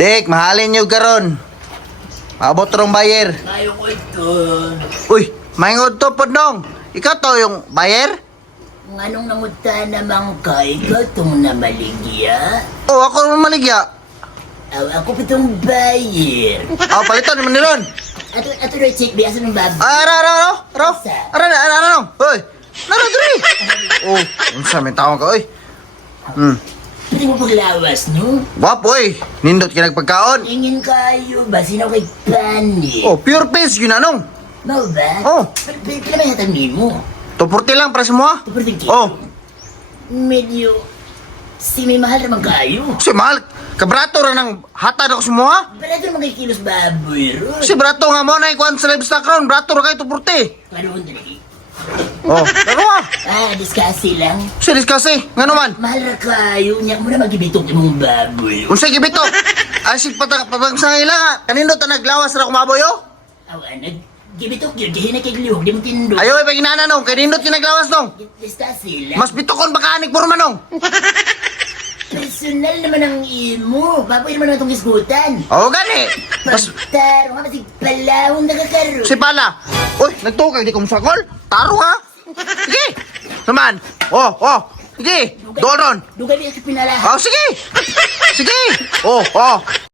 Dek, mahalin nyo karon. Maabot rong bayer. Ayaw ko ito. Uy, maingod to po nong. Ikaw to yung bayer? Anong nanguta namang ka? Ikaw itong namaligya? Oh, ako naman maligya. Ako pitong bayer. Oh, palitan naman nilon. Ato na check biasa ng baboy. Aro. Hoy, naro diri. Oh, unsa may tawag ka, oy. Pwede mo paglawas, no? Wapo, oy. Nindot ka nagpagkaon. Ingin kayo ba? Sino kay Pani? Oh, pure face yun anong. Mau ba? Oh. Pila may hatangin mo? 240 lang para sa mga. Kapag Oh, medyo... Si may mahal naman kayo. si mahal. Kabrato ra ng hatad ako sa mga. Barato naman kay kilos baboy, Ron. Si brato nga mo na ikuan sa livestock ron. Brato ra kayo 240. Karoon talaga. Oh, pero Discussing lang. Serious kasi. Nga naman. Mahal na kayo. Niya mo na magibitok imong baboy. Unsay gibito? Ay si patang sa ila nga. Kanino ta naglawas ra kumaboy oh? Awan, gibitok yun. Gihina kay Glihog. Di mo tindo. Ayo ay paginana nong. Kanino ti naglawas nong? Discussing lang. Mas bitokon baka anik porma nong. Personal naman ang imo. Baboy naman ang itong isgutan. Oh gani. Mas Pagtaro nga masig palawang nakakaroon. si pala. Uy, nagtukay di ko musakol. Taro ha. Sige. Naman. Oh. Sige. Doon. Dugay niya sa pinala. Oh, sige. Sige. Oh.